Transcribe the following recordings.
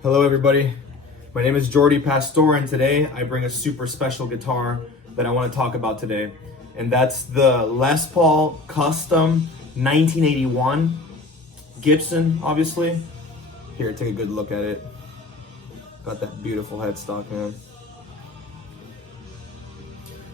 Hello everybody, my name is JordyPastor, and today I bring a super special guitar that I want to talk about today, and that's the Les Paul Custom 1981 Gibson, obviously. Here, take a good look at it. Got that beautiful headstock, man.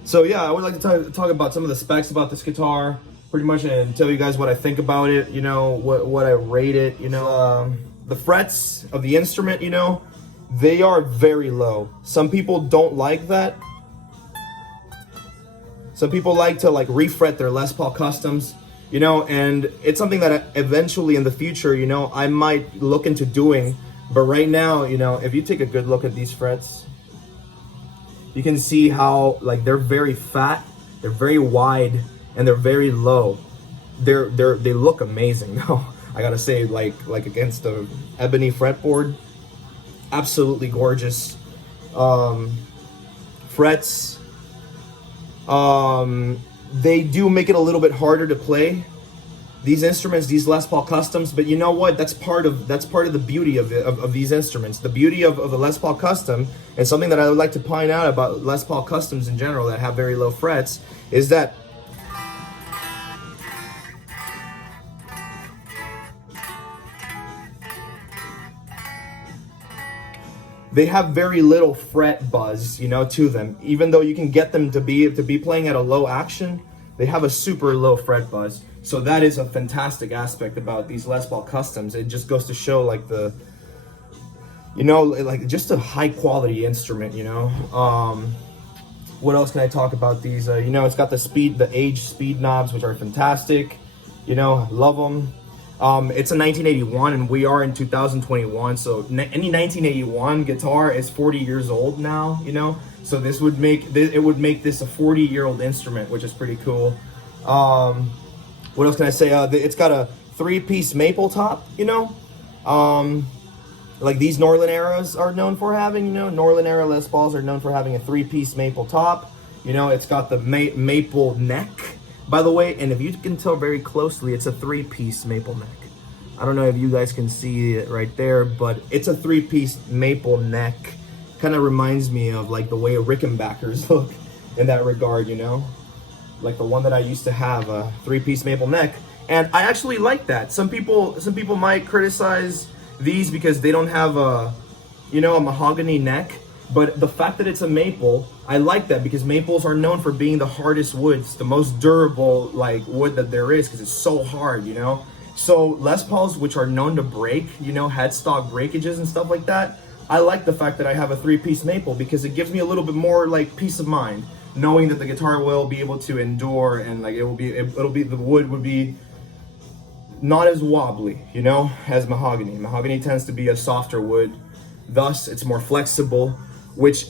So yeah, I would like to talk about some of the specs about this guitar, pretty much, and tell you guys what I think about it, you know, what I rate it, you know. The frets of the instrument, you know, they are very low. Some people don't like that. Some people like to refret their Les Paul Customs, you know, and it's something that eventually in the future, you know, I might look into doing. But right now, you know, if you take a good look at these frets, you can see how they're very fat, they're very wide, and they're very low. They look amazing though. I gotta say, like against the Ebony fretboard, absolutely gorgeous. Frets, they do make it a little bit harder to play these instruments, these Les Paul Customs, but you know what? That's part of the beauty of these instruments. The beauty of the Les Paul Custom, and something that I would like to point out about Les Paul Customs in general that have very low frets, is that they have very little fret buzz, you know, to them. Even though you can get them to be playing at a low action, they have a super low fret buzz. So that is a fantastic aspect about these Les Paul Customs. It just goes to show just a high quality instrument, you know. What else can I talk about these? You know, it's got the age speed knobs, which are fantastic. You know, love them. It's a 1981 and we are in 2021, so any 1981 guitar is 40 years old now, you know, so this would make this a 40-year-old instrument, which is pretty cool. What else can I say? It's got a 3-piece maple top, you know, like these Norland eras are known for having, you know, Norland era Les Pauls are known for having a 3-piece maple top. You know, it's got the maple neck, by the way, and if you can tell very closely, it's a 3-piece maple neck. I don't know if you guys can see it right there, but it's a 3-piece maple neck. Kind of reminds me of the way Rickenbackers look in that regard, you know? Like the one that I used to have, a 3-piece maple neck. And I actually like that. Some people might criticize these because they don't have a mahogany neck. But the fact that it's a maple, I like that because maples are known for being the hardest woods, the most durable wood that there is, because it's so hard, you know. So Les Pauls, which are known to break, you know, headstock breakages and stuff like that, I like the fact that I have a 3-piece maple because it gives me a little bit more peace of mind, knowing that the guitar will be able to endure and the wood would be not as wobbly, you know, as mahogany. Mahogany tends to be a softer wood, thus it's more flexible, which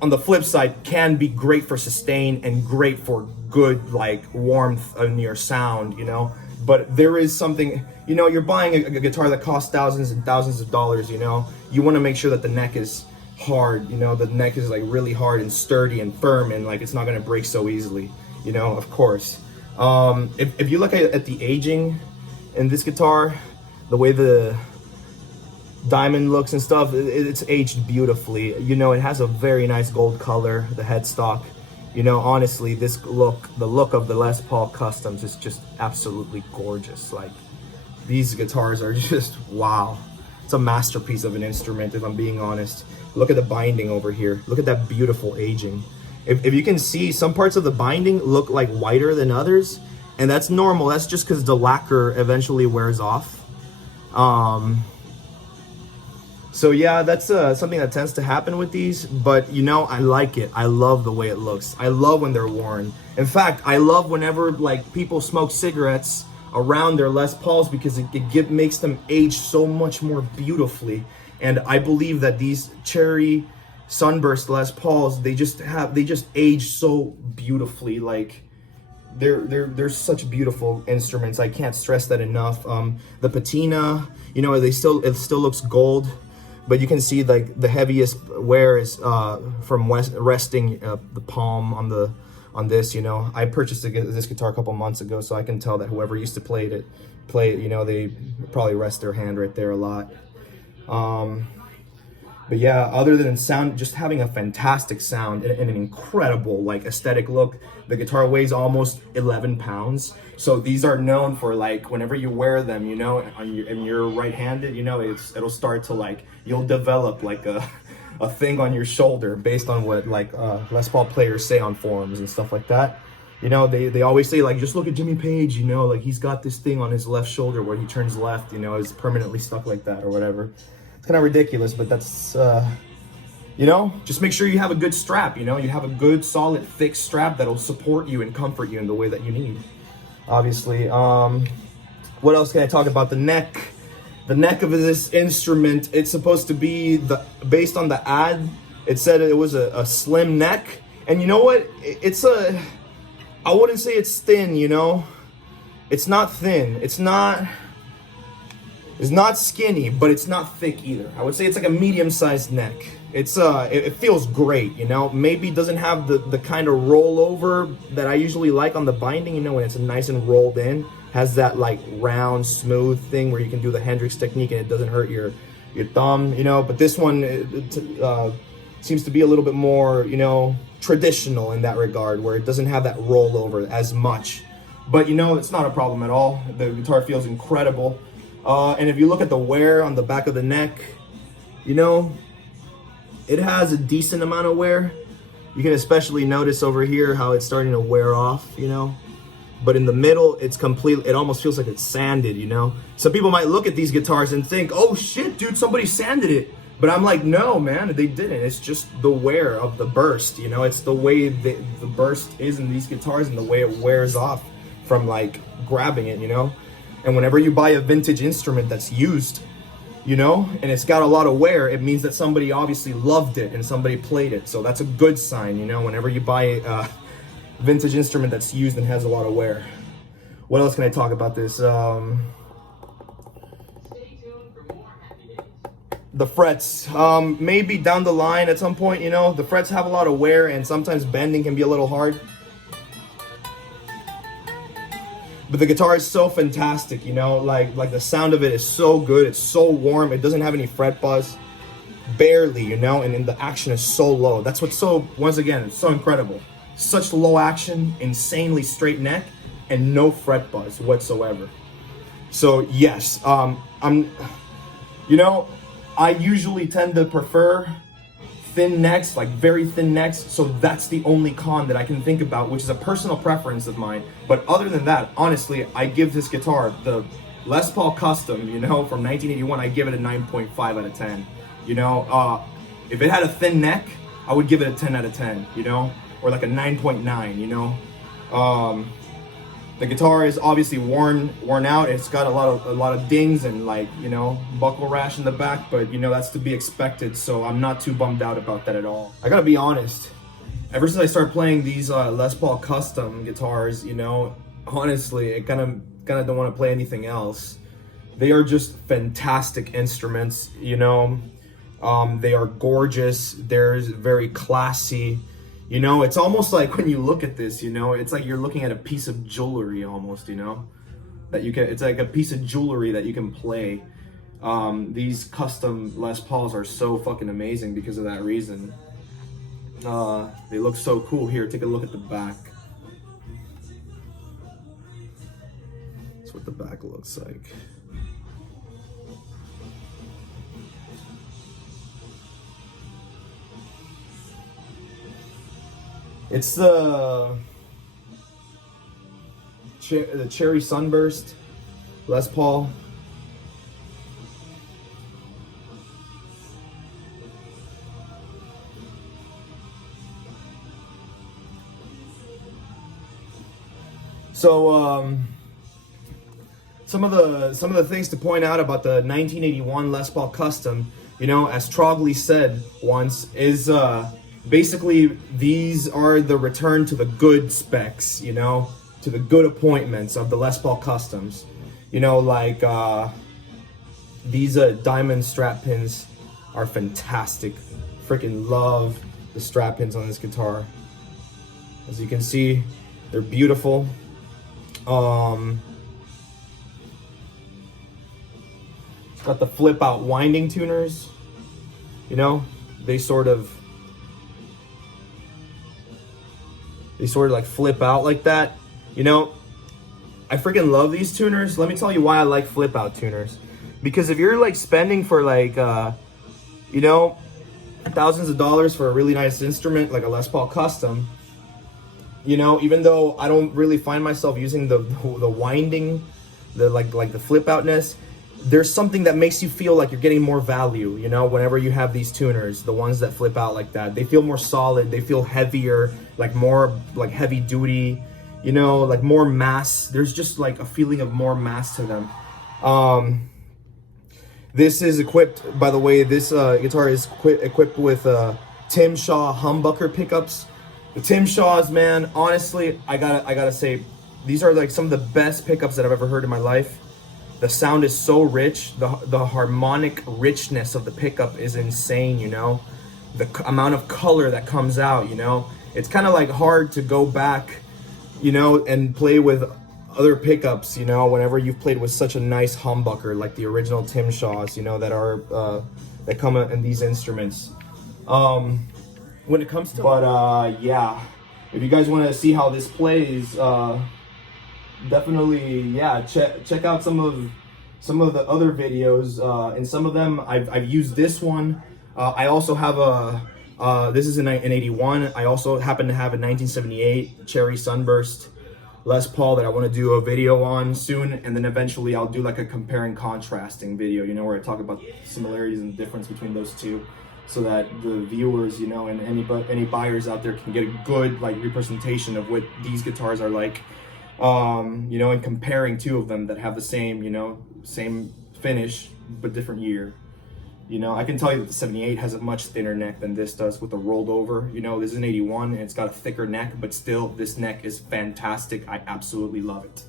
on the flip side can be great for sustain and great for good warmth in your sound, you know. But there is something, you know, you're buying a guitar that costs thousands and thousands of dollars, you know. You want to make sure that the neck is hard, you know, the neck is really hard and sturdy and firm, and it's not going to break so easily, you know, of course. If you look at the aging in this guitar, the way the diamond looks and stuff, it's aged beautifully. You know, it has a very nice gold color, the headstock. You know, honestly, the look of the Les Paul Customs is just absolutely gorgeous. These guitars are just wow. It's a masterpiece of an instrument, if I'm being honest. Look at the binding over here. Look at that beautiful aging. If you can see, some parts of the binding look whiter than others, and that's normal. That's just because the lacquer eventually wears off. So yeah, that's something that tends to happen with these, but you know, I like it. I love the way it looks. I love when they're worn. In fact, I love whenever people smoke cigarettes around their Les Pauls because it makes them age so much more beautifully. And I believe that these Cherry Sunburst Les Pauls, they just age so beautifully. They're such beautiful instruments. I can't stress that enough. The patina, you know, it still looks gold. But you can see the heaviest wear is from resting the palm on this. You know, I purchased this guitar a couple months ago, so I can tell that whoever used to play it, you know, they probably rest their hand right there a lot. But yeah, other than sound, just having a fantastic sound and an incredible like aesthetic look. The guitar weighs almost 11 pounds. So these are known for like whenever you wear them, you know, and you're right-handed, you know, it'll start to like, you'll develop like a thing on your shoulder based on what like Les Paul players say on forums and stuff like that. You know, they always say like, just look at Jimmy Page, you know, like he's got this thing on his left shoulder where he turns left, you know, is permanently stuck like that or whatever. It's kind of ridiculous, but that's, you know, just make sure you have a good strap, you know, you have a good, solid, thick strap that'll support you and comfort you in the way that you need, obviously. What else can I talk about? The neck. The neck of this instrument, it's supposed to be, based on the ad, it said it was a slim neck. And you know what? I wouldn't say it's thin, you know? It's not thin. It's not skinny, but it's not thick either. I would say it's like a medium-sized neck. It feels great, you know? Maybe doesn't have the kind of rollover that I usually like on the binding, you know, when it's nice and rolled in. Has that like round, smooth thing where you can do the Hendrix technique and it doesn't hurt your thumb, you know? But this one seems to be a little bit more, you know, traditional in that regard, where it doesn't have that rollover as much. But, you know, it's not a problem at all. The guitar feels incredible. And if you look at the wear on the back of the neck, you know, it has a decent amount of wear. You can especially notice over here how it's starting to wear off, you know? But in the middle, it's it almost feels like it's sanded, you know? Some people might look at these guitars and think, oh shit, dude, somebody sanded it. But I'm like, no, man, they didn't. It's just the wear of the burst, you know? It's the way the burst is in these guitars and the way it wears off from like grabbing it, you know? And whenever you buy a vintage instrument that's used, you know, and it's got a lot of wear, it means that somebody obviously loved it and somebody played it. So that's a good sign, you know, whenever you buy a vintage instrument that's used and has a lot of wear. What else can I talk about this? The frets, maybe down the line at some point, you know, the frets have a lot of wear and sometimes bending can be a little hard. But the guitar is so fantastic, you know, like the sound of it is so good. It's so warm. It doesn't have any fret buzz, barely, you know, and then the action is so low. That's what's so, once again, it's so incredible. Such low action, insanely straight neck, and no fret buzz whatsoever. So yes, you know, I usually tend to prefer thin necks, like very thin necks, so that's the only con that I can think about, which is a personal preference of mine. But other than that, honestly, I give this guitar, the Les Paul Custom, you know, from 1981, I give it a 9.5 out of 10. You know, if it had a thin neck, I would give it a 10 out of 10, you know, or like a 9.9, you know. The guitar is obviously worn out. It's got a lot of dings and, like, you know, buckle rash in the back, but you know, that's to be expected, so I'm not too bummed out about that at all. I gotta be honest, ever since I started playing these Les Paul Custom guitars, you know, honestly, I kind of don't want to play anything else. They are just fantastic instruments, you know. They are gorgeous. They're very classy. You know, it's almost like when you look at this, you know, it's like you're looking at a piece of jewelry almost, you know, that you can, it's like a piece of jewelry that you can play. These custom Les Pauls are so fucking amazing because of that reason. They look so cool. Here, take a look at the back. That's what the back looks like. It's the Cherry Sunburst Les Paul. So some of the things to point out about the 1981 Les Paul Custom, you know, as Trogley said once, is basically, these are the return to the good specs, you know, to the good appointments of the Les Paul Customs. You know, like these diamond strap pins are fantastic. Freaking love the strap pins on this guitar. As you can see, they're beautiful. It's got the flip out winding tuners. you know, they sort of like flip out like that, you know. I freaking love these tuners. Let me tell you why I like flip out tuners. Because if you're like spending for like, you know, thousands of dollars for a really nice instrument like a Les Paul Custom, you know, even though I don't really find myself using the winding, the like the flip outness, there's something that makes you feel like you're getting more value, you know, whenever you have these tuners, the ones that flip out like that. They feel more solid, they feel heavier, like more like heavy duty, you know, like more mass. There's just like a feeling of more mass to them. This is equipped, by the way, this guitar is equipped with Tim Shaw humbucker pickups. The Tim Shaws, man, honestly, I gotta say, these are like some of the best pickups that I've ever heard in my life. The sound is so rich. The harmonic richness of the pickup is insane, you know. The amount of color that comes out, you know. It's kind of like hard to go back, you know, and play with other pickups, you know, whenever you've played with such a nice humbucker like the original Tim Shaws, you know, that are that come in these instruments. When it comes to, but yeah, if you guys want to see how this plays, definitely, yeah, check out some of the other videos. In some of them, I've used this one. I also have a this is an 81. I also happen to have a 1978 Cherry Sunburst Les Paul that I want to do a video on soon, and then eventually I'll do like a compare and contrasting video, you know, where I talk about similarities and difference between those two, so that the viewers, you know, and any buyers out there can get a good like representation of what these guitars are like. You know, and comparing two of them that have the same, you know, same finish but different year. You know, I can tell you that the 78 has a much thinner neck than this does with the rolled over. You know, this is an 81 and it's got a thicker neck, but still this neck is fantastic. I absolutely love it.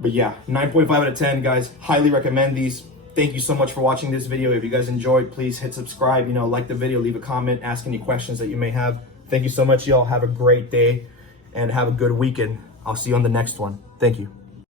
But yeah, 9.5 out of 10, guys. Highly recommend these. Thank you so much for watching this video. If you guys enjoyed, please hit subscribe, you know, like the video, leave a comment, ask any questions that you may have. Thank you so much, y'all. Have a great day and have a good weekend. I'll see you on the next one. Thank you.